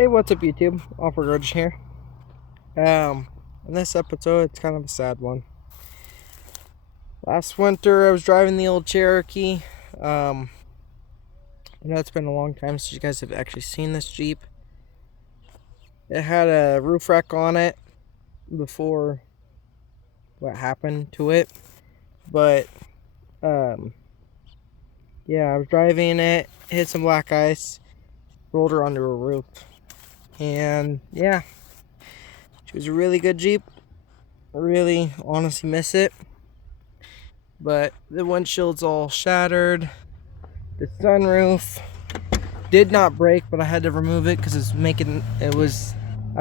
Hey, what's up, YouTube? Offer Grudge here. In this episode, it's kind of a sad one. Last winter, I was driving the old Cherokee. I know it's been a long time since you guys have actually seen this Jeep. It had a roof rack on it before what happened to it. But, yeah, I was driving it, hit some black ice, rolled her onto a roof. And, yeah, she was a really good Jeep. I really honestly miss it. But the windshield's all shattered. The sunroof did not break, but I had to remove it because I was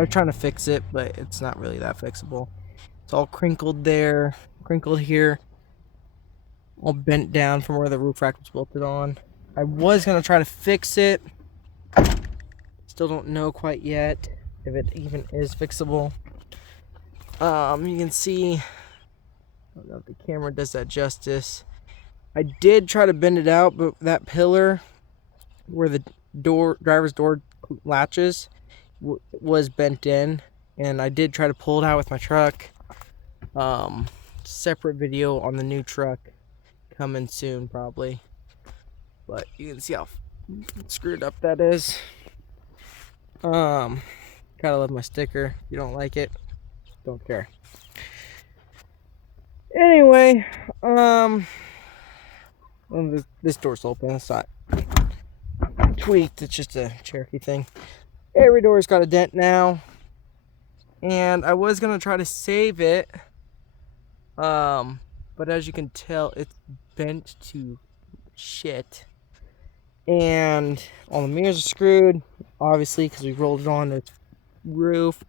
trying to fix it, but it's not really that fixable. It's all crinkled there, crinkled here, all bent down from where the roof rack was bolted on. I was gonna try to fix it. Still don't know quite yet if it even is fixable. You can see, I don't know if the camera does that justice. I did try to bend it out, but that pillar where the driver's door latches was bent in, and I did try to pull it out with my truck. Separate video on the new truck coming soon probably, but you can see how screwed up that is. Gotta love my sticker. If you don't like it, don't care. Anyway, this door's open. It's not tweaked. It's just a Cherokee thing. Every door's got a dent now, and I was gonna try to save it, but as you can tell, it's bent to shit, and all the mirrors are screwed, obviously, because we rolled it on its roof.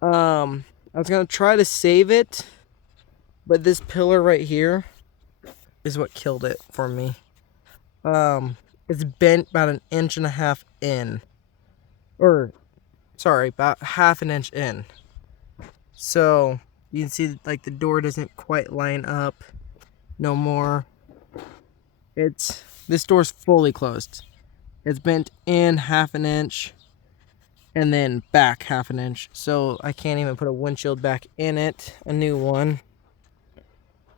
I was gonna try to save it, but this pillar right here is what killed it for me. It's bent about 1.5 inches in. About 1/2 inch in. So you can see like the door doesn't quite line up no more. This door's fully closed. It's bent in 1/2 inch and then back 1/2 inch. So I can't even put a windshield back in it, a new one.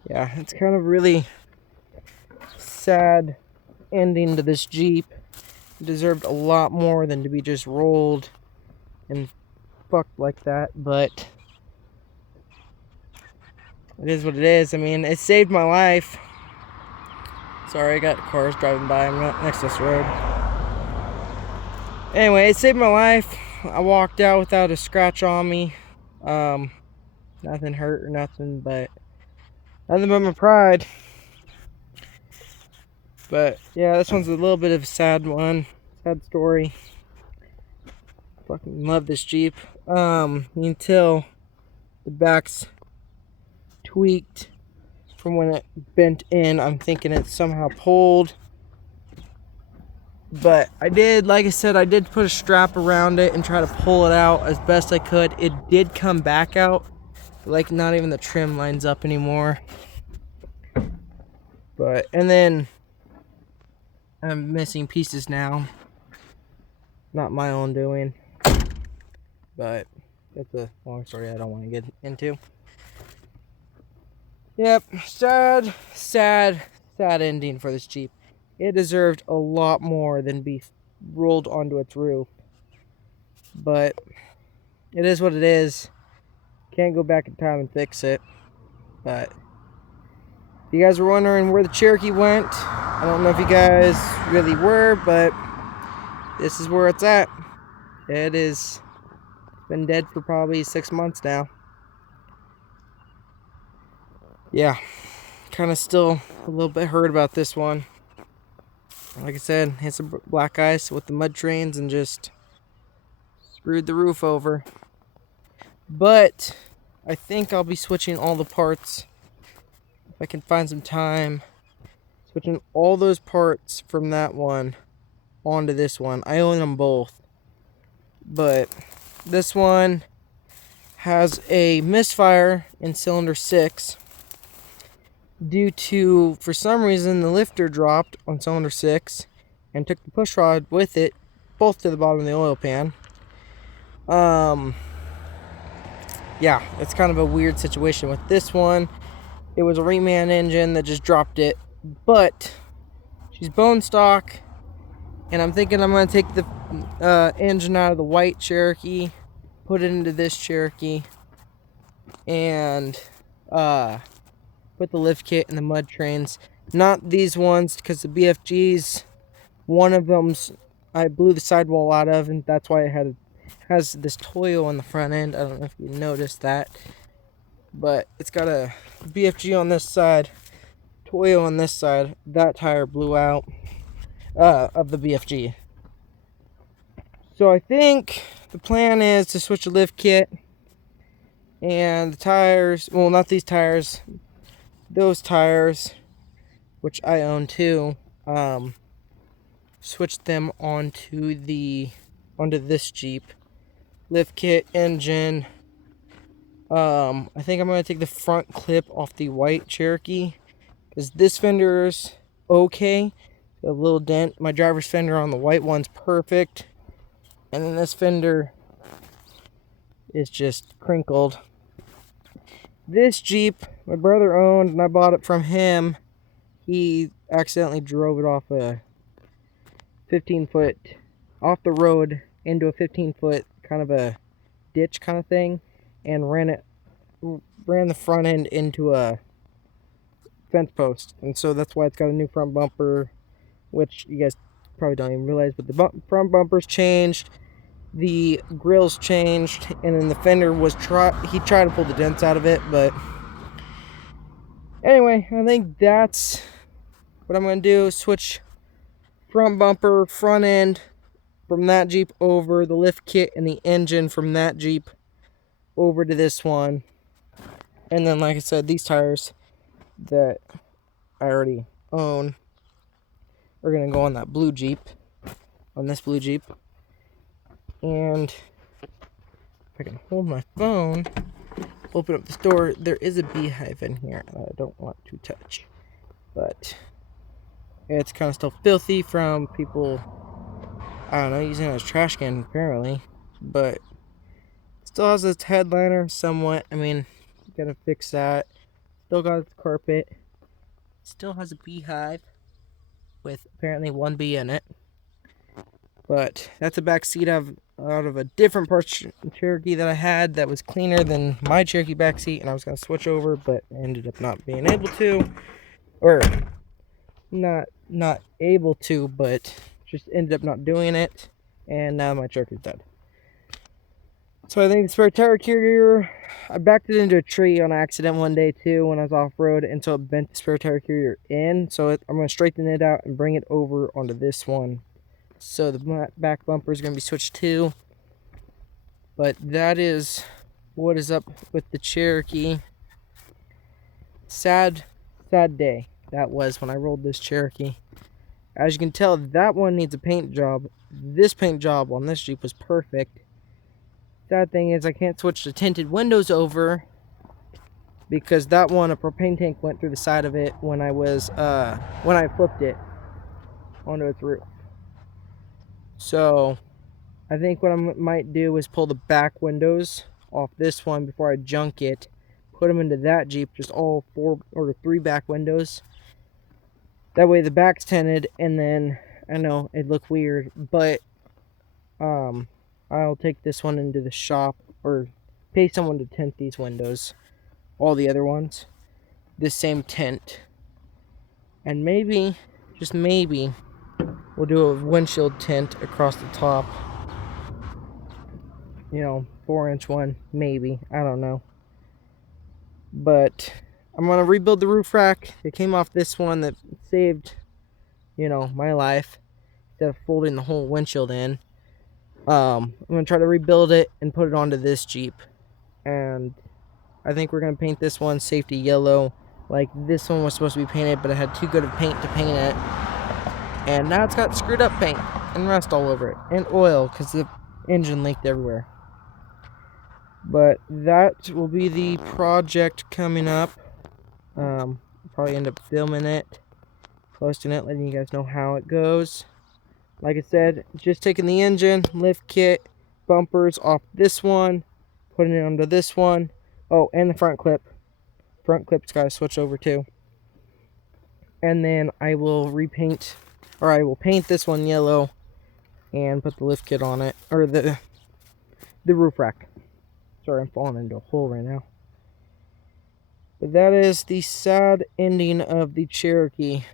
Yeah, it's kind of really sad ending to this Jeep. It deserved a lot more than to be just rolled and fucked like that, but it is what it is. I mean, it saved my life. Sorry, I got cars driving by. I'm not next to this road. Anyway, it saved my life. I walked out without a scratch on me. Nothing hurt or nothing but my pride. But yeah, this one's a little bit of a sad one. Sad story. Fucking love this Jeep. You can tell the back's tweaked from when it bent in. I'm thinking it's somehow pulled. But like I said, I did put a strap around it and try to pull it out as best I could. It did come back out. Like, not even the trim lines up anymore. And then I'm missing pieces now. Not my own doing. But that's a long story I don't want to get into. Yep, sad ending for this Jeep. It deserved a lot more than be rolled onto its roof. But it is what it is. Can't go back in time and fix it. But if you guys were wondering where the Cherokee went, I don't know if you guys really were, but this is where it's at. It's been dead for probably 6 months now. Yeah, kind of still a little bit hurt about this one. Like I said, hit some black ice with the mud trains and just screwed the roof over. But I think I'll be switching all the parts if I can find some time. Switching all those parts from that one onto this one. I own them both, but this one has a misfire in cylinder 6 due to, for some reason, the lifter dropped on cylinder 6 and took the push rod with it, both to the bottom of the oil pan. Yeah, it's kind of a weird situation with this one. It was a reman engine that just dropped it, but she's bone stock, and I'm thinking I'm going to take the engine out of the white Cherokee, put it into this Cherokee, and put the lift kit in the mud trains. Not these ones, because the BFGs, one of them's I blew the sidewall out of, and that's why it has this Toyo on the front end. I don't know if you noticed that, but it's got a BFG on this side, Toyo on this side. That tire blew out of the BFG. So I think the plan is to switch the lift kit and the tires. Well, not these tires, those tires, which I own too. Switch them onto this Jeep. Lift kit, engine. I think I'm gonna take the front clip off the white Cherokee because this fender's okay. A little dent. My driver's fender on the white one's perfect, and then this fender is just crinkled. This Jeep my brother owned, and I bought it from him. He accidentally drove it off a 15-foot off the road into a 15-foot kind of a ditch kind of thing, and ran the front end into a fence post, and so that's why it's got a new front bumper, which you guys probably don't even realize, but the front bumper's changed, the grill's changed, and then the fender was he tried to pull the dents out of it, but anyway, I think that's what I'm gonna do. Switch front bumper, front end from that Jeep over, the lift kit and the engine from that Jeep over to this one. And then, like I said, these tires that I already own are going to go on that blue Jeep, on this blue Jeep. And if I can hold my phone, open up this door, there is a beehive in here that I don't want to touch. But it's kind of still filthy from people, I don't know, using it as a trash can apparently. But still has its headliner somewhat. I mean, you gotta fix that. Still got its carpet. Still has a beehive with apparently one bee in it. But that's a back seat out of a different Cherokee that I had that was cleaner than my Cherokee back seat, and I was gonna switch over, but ended up not being able to, or not able to, but just ended up not doing it, and now my Cherokee's dead. So I think the spare tire carrier, I backed it into a tree on accident one day too when I was off-road, and so it bent the spare tire carrier in. So I'm going to straighten it out and bring it over onto this one. So the back bumper is going to be switched too. But that is what is up with the Cherokee. Sad day that was when I rolled this Cherokee. As you can tell, that one needs a paint job. This paint job on this Jeep was perfect. Sad thing is I can't switch the tinted windows over because that one, a propane tank went through the side of it when I flipped it onto its roof. So I think what I might do is pull the back windows off this one before I junk it, put them into that Jeep, just all 4 or 3 back windows. That way the back's tinted, and then I know it'd look weird, but I'll take this one into the shop or pay someone to tint these windows, all the other ones, this same tint. And maybe, just maybe, we'll do a windshield tint across the top. 4-inch one, maybe. I don't know. But I'm going to rebuild the roof rack. It came off this one that saved, my life instead of folding the whole windshield in. I'm going to try to rebuild it and put it onto this Jeep. And I think we're going to paint this one safety yellow. Like this one was supposed to be painted, but it had too good of paint to paint it. And now it's got screwed up paint and rust all over it. And oil, because the engine leaked everywhere. But that will be the project coming up. Probably end up filming it, posting it, letting you guys know how it goes. Like I said, just taking the engine, lift kit, bumpers off this one, putting it onto this one. Oh, and the front clip. Front clip's got to switch over too. And then I will repaint, or I will paint this one yellow and put the lift kit on it, or the roof rack. Sorry, I'm falling into a hole right now. But that is the sad ending of the Cherokee.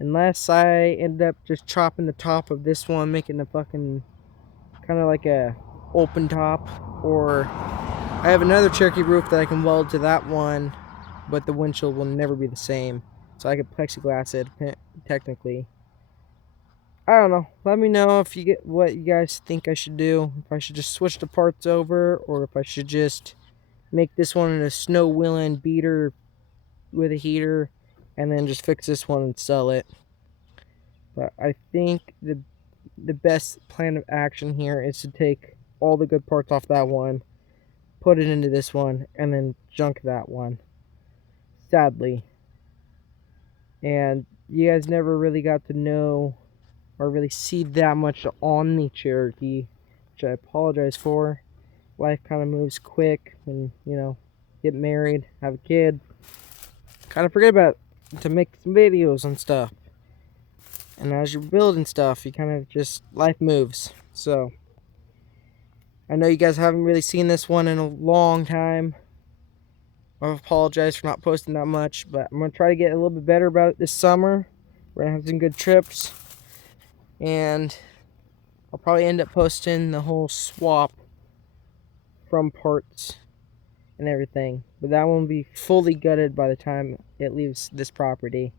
Unless I end up just chopping the top of this one, making a fucking kind of like a open top, or I have another Cherokee roof that I can weld to that one, but the windshield will never be the same. So I could plexiglass it technically. I don't know. Let me know if you get what you guys think I should do. If I should just switch the parts over, or if I should just make this one in a snow wheeling beater with a heater, and then just fix this one and sell it. But I think the best plan of action here is to take all the good parts off that one, put it into this one, and then junk that one. Sadly. And you guys never really got to know or really see that much on the Cherokee, which I apologize for. Life kind of moves quick when, you know, get married, have a kid. Kind of forget about it to make some videos and stuff. And as you're building stuff, you kind of just, life moves. So, I know you guys haven't really seen this one in a long time. I apologize for not posting that much, but I'm going to try to get a little bit better about it this summer. We're going to have some good trips. And I'll probably end up posting the whole swap from parts and everything. But that won't be fully gutted by the time it leaves this property.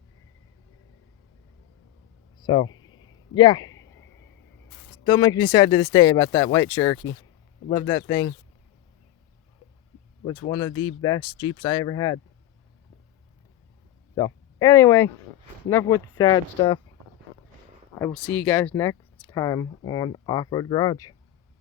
So, yeah. Still makes me sad to this day about that white Cherokee. I love that thing. It was one of the best Jeeps I ever had. So, anyway, enough with the sad stuff. I will see you guys next time on Off-Road Garage.